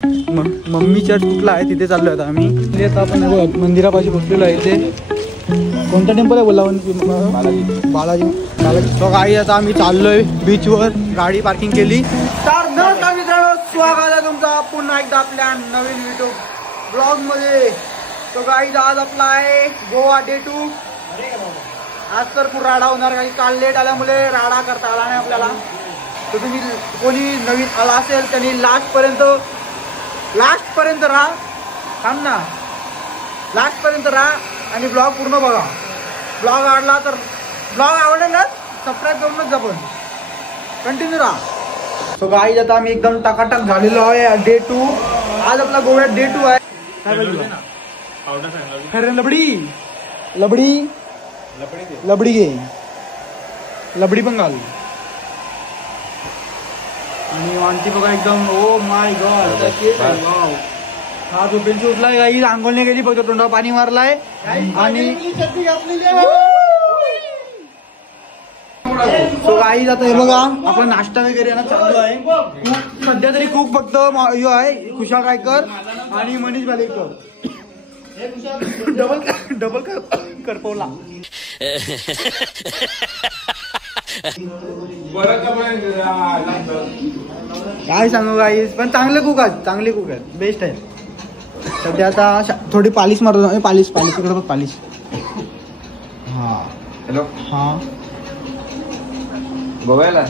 Mummy church कुठला आहे तिथे चाललो आता आम्ही. आता आपण मंदिरापाशी बसलेलो आहे. इथे कोणता टेम्पल आहे बोला? बालाजी. तो काही आता आम्ही चाललोय बीचवर, गाडी पार्किंग केली. तर मित्रांनो, स्वागत आहे तुमचा पुन्हा एकदा आपल्या नवीन व्हिडिओ ब्लॉग मध्ये. तो गाईज आज आपला आहे गोवा डे 2. आज तर पूर्ण राडा होणार, काही काल लेट आल्यामुळे राडा करता आला नाही आपल्याला. तर तुम्ही कोणी नवीन आला असेल त्यांनी लास्ट पर्यंत राहा. थांब ना, लास्ट पर्यंत राहा आणि ब्लॉग पूर्ण बघा. ब्लॉग आवडला तर ब्लॉग आवडेलच, सबस्क्राईब करूनच जा, पण कंटिन्यू राहा. तो गाईज आता आम्ही एकदम टकाटक झालेलो आहे. डे 2 आज आपला गोव्यात डे 2 आहे. काय बोलतो खरं? लबडी घे, लबडी पण घाल. आणि वांटी बघा एकदम. ओ माय गॉड, हा जो बेंच उठलाय गाई, आंघोळने गेली फक्त, तोंडावर पाणी मारलाय. आणि तो गाई जात आहे बघा. आपण नाश्ता वगैरे ना चालू आहे. सध्या तरी खूप फक्त यो आहे खुशाल रायकर आणि मनीष बालेकर. डबल करपवला. काय सांगू गाईस, पण चांगले कुक आहेत, बेस्ट आहे. सध्या आता थोडी पालिश मारतो. पालिश इकडे बघ, पालिश. हा हॅलो, हा बघायला.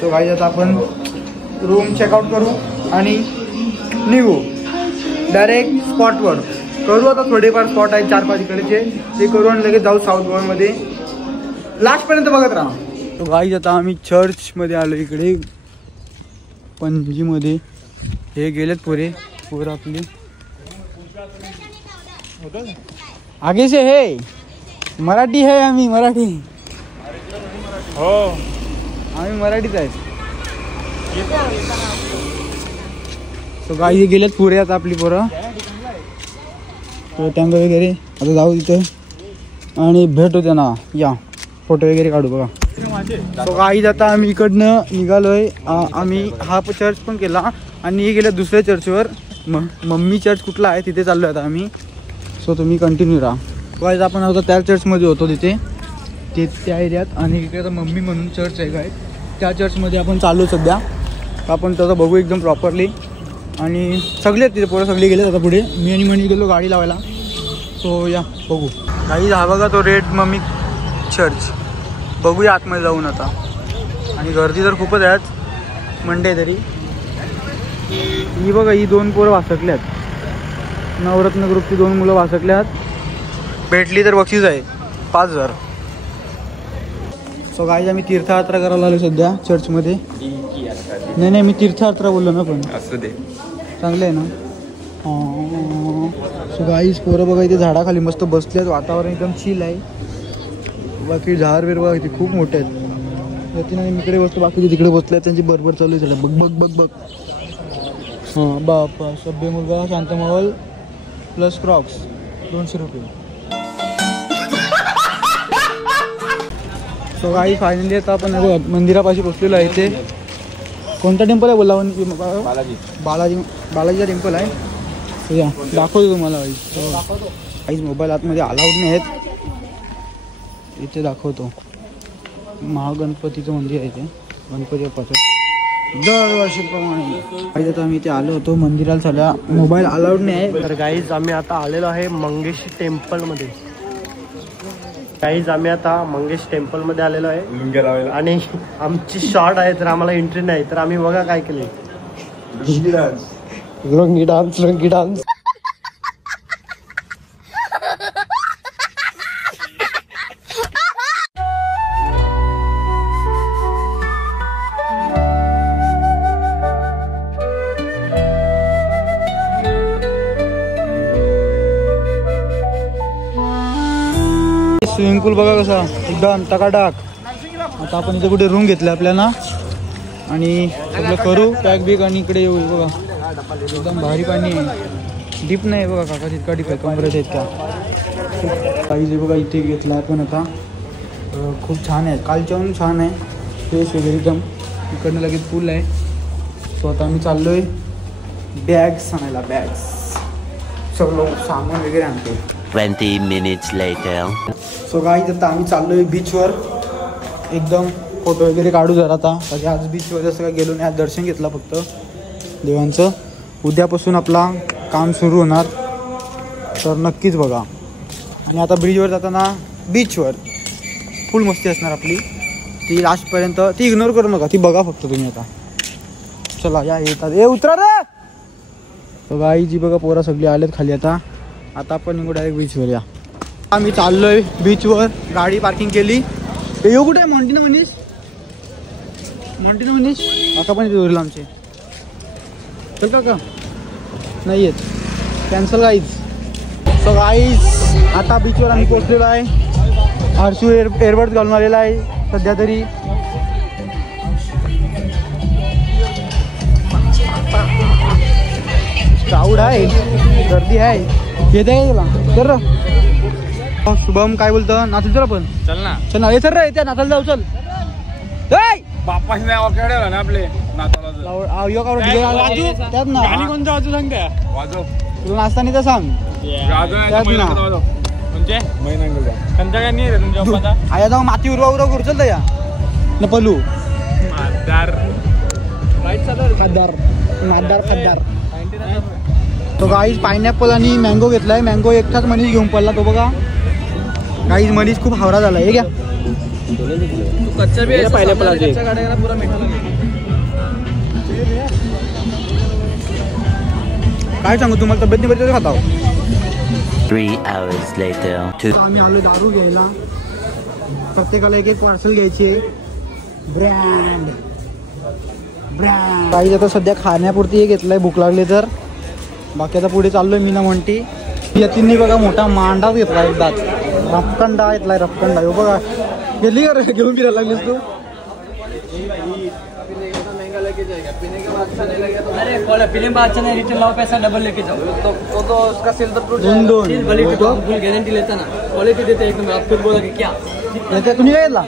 तो गाईस आता आपण रूम चेकआउट करू आणि निघू डायरेक्ट स्पॉटवर. करू आता थोडेफार स्पॉट आहेत 4-5 इकडेचे, ते करू आणि लगेच जाऊ साऊथ गोव्यामध्ये. लास्ट पर्यंत बघत राहा. तो गाईज आता आम्ही चर्च मध्ये आलो, इकडे पणजीमध्ये. हे गेलेत पोर आपली आगे से. हे मराठी है, आम्ही मराठी. हो, आम्ही मराठीच आहेत. तो गाई गेलेत पुरे आता आपली पोरं. टँग वगैरे आता जाऊ तिथे आणि भेट होते ना, या फोटो वगैरे काढू बघा. तो गाईज आता आम्ही इकडनं निघालोय. आम्ही हा चर्च पण केला आणि हे गेलं दुसऱ्या चर्चवर. मम्मी चर्च कुठला आहे तिथे चाललोय आता आम्ही. सो तुम्ही कंटिन्यू राहा. गाईज आपण आता त्या चर्चमध्ये होतो तिथे त्या एरियात. आणि इकडे आता मम्मी म्हणून चर्च आहे काय, त्या चर्चमध्ये आपण चाललो सध्या. आपण तसं बघू एकदम प्रॉपरली. आणि सगळे तिथे पोरं सगळे गेलेत आता पुढे. मी आणि मनी गेलो गाडी लावायला. सो या बघू. गाईज हा बघा तो रेड मम्मी चर्च. बघूया आतमध्ये जाऊन आता. आणि गर्दी तर खूपच आहे आज, मंडे तरी. ही बघा, ही 2 पोरं वाचकल्यात. नवरत्न ग्रुपची 2 मुलं वाचकल्यात. भेटली तर बक्षीस आहे 5000. सो गाईज आम्ही तीर्थयात्रा करायला आलो सध्या चर्चमध्ये. नाही मी तीर्थयात्रा बोललो ना, पण असू दे, चांगलं आहे ना. सो गाईज पोरं बघा इथे झाडाखाली मस्त बसले आहेत. वातावरण एकदम चिल आहे. बाकी झाड बघा इथे खूप मोठे आहेत. यातीने इकडे बसतो, बाकी तिकडे बसले आहेत. त्यांची बरोबर चालू आहे. बघ. हां बापा, सभ्य मुलगा शांत मावल प्लस क्रॉक्स 200 रुपये. सो गाई फायनली आता आपण मंदिरापाशी बसलेलो आहे. इथे कोणता टेम्पल आहे बोला? बालाजीचा टेम्पल आहे. या दाखवतो तुम्हाला काहीच. मोबाईल आतमध्ये अलाउड नाही आहेत. इथे दाखवतो. महागणपतीचं मंदिर आहे इथे, गणपती बाप्पाचं दरवर्षीप्रमाणे. आता आम्ही इथे आलो होतो मंदिराला. सगळ्या मोबाईल अलाउड नाही आहे. तर गाईज आम्ही आता आलेलो आहे मंगेश टेम्पलमध्ये. मंगेश टेम्पलमध्ये आलेलो आहे. आणि आमची शॉर्ट आहे तर आम्हाला एंट्री नाही. तर आम्ही बघा काय केले, रंगी डान्स. स्विमिंग पूल बघा कसा एकदम टकाटक. आता आपण इथे कुठे रूम घेतला आपल्याला आणि सगळं करू पॅक बिक आणि इकडे येऊ. बघा एकदम भारी पाणी आहे. डीप नाही बघा काका, तितका डीप आहे, कमरेच्या इतका. काही बघा इथे घेतला आपण आता. खूप छान आहे, कालच्याहून छान आहे. फ्रेश वगैरे एकदम. इकडनं लगेच पूल आहे. सो आता आम्ही चाललो आहे बॅग्स आणायला, बॅग्स सगळं सामान वगैरे आणतो. 20 minutes later. सो गाईज आता आम्ही चाललोय बीचवर. एकदम फोटो वगैरे काढू जरा आता. म्हणजे आज बीचवर जसं काय गेलो नाही, आज दर्शन घेतलं फक्त देवांचं. उद्यापासून आपला काम सुरू होणार, तर नक्कीच बघा. आणि आता ब्रिजवर जाताना बीचवर फुल मस्ती असणार आपली. ती लास्टपर्यंत ती इग्नोर करू नका, ती बघा फक्त तुम्ही. आता चला या, येतात. ए उतरा रे. तर गाई जी बघा पोरा सगळी आलेत खाली. आता आपण निघू डायरेक्ट बीचवर. या आम्ही चाललोय बीचवर. गाडी पार्किंग केली. येऊ कुठे? मॉन्टिना मनीष काका पण येते आमचे. चल काका नाही येत, कॅन्सल गाईज. सो गाईज आता बीचवर आम्ही पोहोचलेलो आहे. हर्षू एअरबड्स घालून आलेला आहे सध्या तरी. क्राऊड आहे, गर्दी आहे. येते आहे तुला तर. शुभम काय बोलतं? नाचल चल आपण. चल ना, चल ना. येतं रे, त्या नाचायला जाऊ. चल बाप्पाशी नाही वाकडे ना आपले नाताला. त्यात ना गाणी कोणतं वाजू सांग त्या? वाजव. तुला नाचताना तर सांग. त्यात ना म्हणजे कोणत्या गाणी आहे तुमच्या बाप्पाचा? आया जाऊ माती उरवा करू. चल या न पलू मादार खाद्दार. तो गाईज पायनॅपल आणि मँगो घेतलाय. मँगो एकटाच मनीष घेऊन पडला तो बघा. गाईज मनीष खूप हावरा झाला. हे घ्या पायनॅपल. काय सांगू तुम्हाला, तब्येत नाही बरी खाता. 3 hours later. आम्ही आलो दारू घ्यायला. प्रत्येकाला एक पार्सल घ्यायचे. ब्रँड काही आता सध्या खाण्यापुरती हे घेतलंय, भूक लागली तर. बाकी आता पुढे चाललोय मी ना म्हणती. यतींनी बघा मोठा मांडाच घेतला एकदाच. रफकंडा घेतलाय, रफकंडा. हो बघा गेली का घेऊन फिरायला लागलीस तू. पीने में अच्छा नहीं, रिटर्न लाओ, पैसा डबल लेके जाओ. तो उसका सेल तो दोन गारंटी लेता ना, क्वालिटी देते एकदम. आप खुद बोला कि क्या तुम्ही काय घेतला?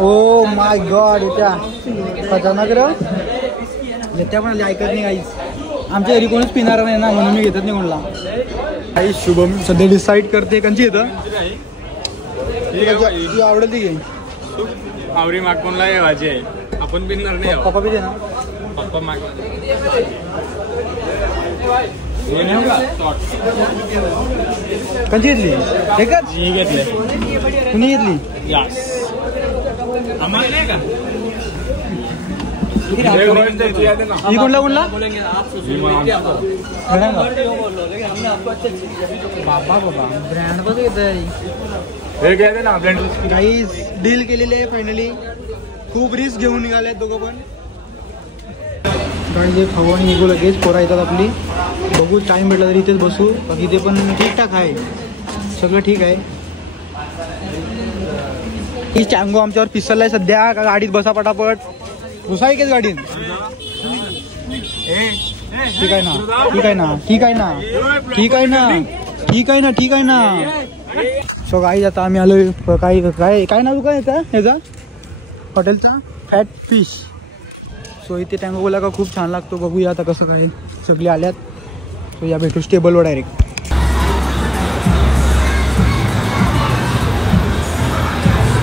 Oh my God. येत्या खतरनाक रे. येत्या पण ऐकत नाही काहीच. आमच्या घरी कोणच पिणार नाही ना, म्हणून मी घेतच नाही कोणला. काही शुभम सध्या डिसाईड करते कंची येतं. आवडेल ती घे. आवरी माग कोणला वाजे आपण पिणार नाही. पप्पा बी दे ना. पप्पा माग कंची घेतली? एकच घेतले. कुणी घेतली? आम्हाला नाही का? ही कोणला बाबा ब्रँड बघ येत. काही डील केलेली आहे फायनली. खूप रिस्क घेऊन निघाले दोघं पण. काही खवणी निघू लगेच. पोरा येतात आपली. बघू टाइम भेटला तरी इथेच बसू. बाकी इथे पण ठीकठाक आहे, सगळं ठीक आहे. ही चँगो आमच्यावर पिसललाय सध्या. गाडीत बसा पटापट. घुसा एकेच गाडीत. ठीक आहे ना. सो गाईज आता आम्ही आलोय. काय नाव काय येतं ह्याचा हॉटेलचा? Fat fish. सो इथे टँगो बोला का खूप छान लागतो. बघूया आता कसं काय. सगळे आल्यात. सो या भेटू टेबलवर डायरेक्ट.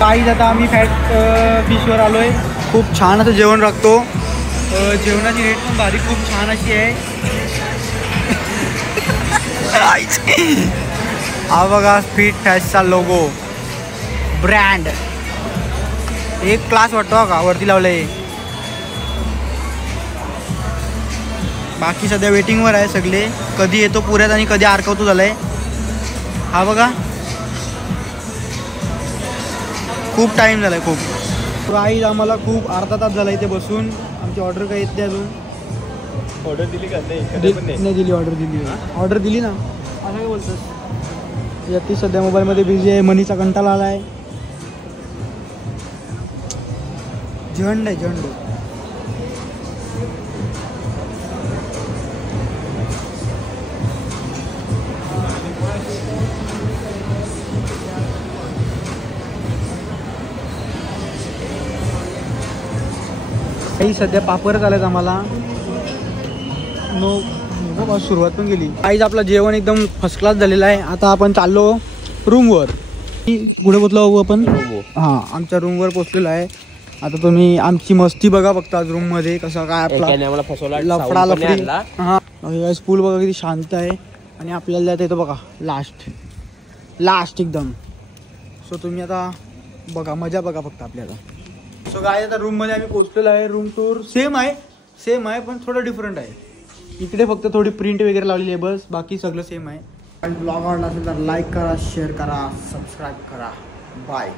गाईज आता आम्ही फॅट फिशवर आलोय. खूप छान असं जेवण राखतो. जेवणाची रेट पण भारी खूप छान अशी आहे. हा बघा स्पीड फॅशचा लोगो, ब्रँड एक क्लास वाटतो का वरती लावलंय. बाकी सध्या वेटिंगवर आहे सगळे. कधी येतो पुऱ्यात आणि कधी आरकवतो झालाय. हा बघा खूप टाइम झालाय खूप. प्राईज आम्हाला खूप अर्धा तास झाला इथे बसून. आमची ऑर्डर काही येत नाही अजून. ऑर्डर दिली का? नाही दिली. ऑर्डर दिली ना. असं काय बोलतोस? याती सध्या मोबाईलमध्ये बिझी आहे. मनीचा कंटाळा आला आहे. झंड आहे झंड. काही सध्या पापड आलेत आम्हाला. सुरुवात पण केली. आईच आपलं जेवण एकदम फर्स्ट क्लास झालेलं आहे. आता आपण चाललो रूमवर. पुढे पोचलो आहोत आपण. हां, आमच्या रूमवर पोचलेलो आहे. आता तुम्ही आमची मस्ती बघा फक्त आज रूम मध्ये कसं काय आपला लफडा लफडी. हां, स्कूल बघा किती शांत आहे आणि आपल्याला जायचं येतो बघा लास्ट एकदम. सो तुम्ही आता बघा, मजा बघा फक्त आपल्याला. सो काय आता रूम मध्ये आम्ही पोहोचलेलो आहे. रूम टूर सेम आहे पण थोडं डिफरंट आहे. इकडे फक्त थोडी प्रिंट वगैरे लावलेली आहे बस, बाकी सगळं सेम आहे. आणि ब्लॉग आवडला असेल तर लाईक करा, शेअर करा, सबस्क्राईब करा. बाय.